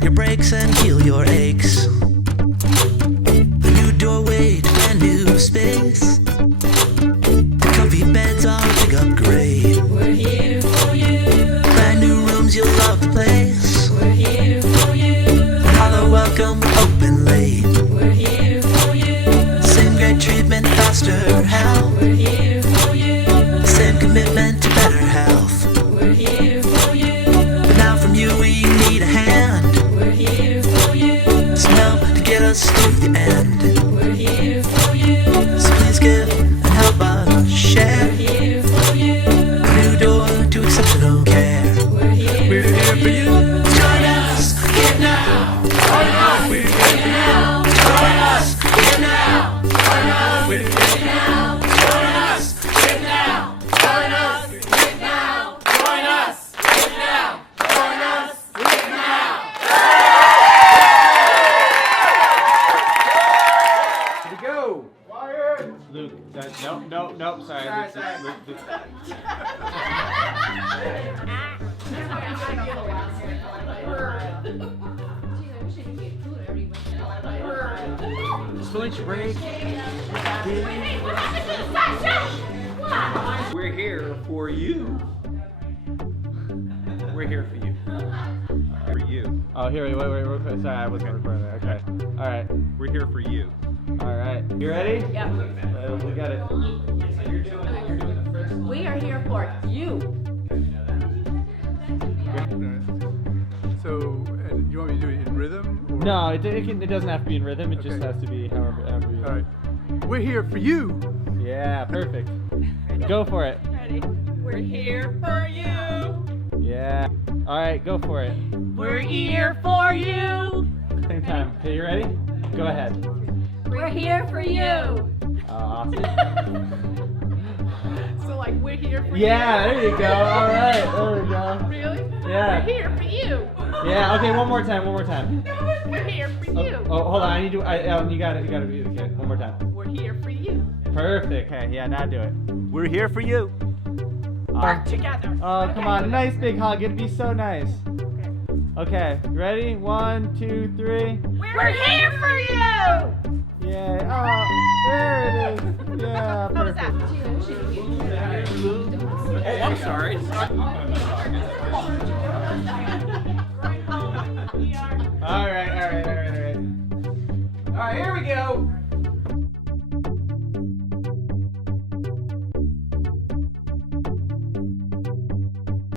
Sharpen your brakes and heal your aches. A new doorway to brand new space. The comfy beds are a big upgrade. We're here for you. Brand new rooms, you'll love the place. We're here for you. Holler welcome, open late. We're here for you. Same great treatment, faster help. We're here for you. Same commitment to better health. We're here for you. But now from you we need a hand. We're here for you. Some help to get us to the end. We're here for you. So please give and help us share. We're here for you. A new door to exceptional care. We're here For you. Join us, give now. Join us, we're here now. Join us, give now. Join us, we're here now. Join us, give now. Join us, give now. Join us, give now. Join us, give now. Here we go. Quiet! Luke, no, sorry. Luke. Split your break. We're here for you. We're here for you. For you. Oh, here, wait. Sorry, I wasn't recording that. Okay. All right. We're here for you. All right. You ready? Yep. We got it. We are here for you. So, you want me to do it in rhythm? Or? No, it doesn't have to be in rhythm. It just Okay. has to be however you. All right. We're here for you. Yeah, perfect. Go for it. Ready? We're here for you. Yeah. All right, go for it. We're here for you. Same time. Okay, you ready? Go ahead. We're here for you. Awesome. So like we're here for Yeah, there you go. All right, there we go. you. Really? Yeah. We're here for you. Yeah. Okay, one more time. We're here for you. Oh, hold on. I need to. You got it. Okay, one more time. We're here for you. Perfect. Okay, yeah, now do it. We're here for you. Work together. Oh, come on. A nice big hug. It'd be so nice. Okay, you ready? 1, 2, 3. We're here for you. Yay. Oh, there it is. Yeah, What was that? perfect. Oh, I'm sorry. All right. All right, here we go.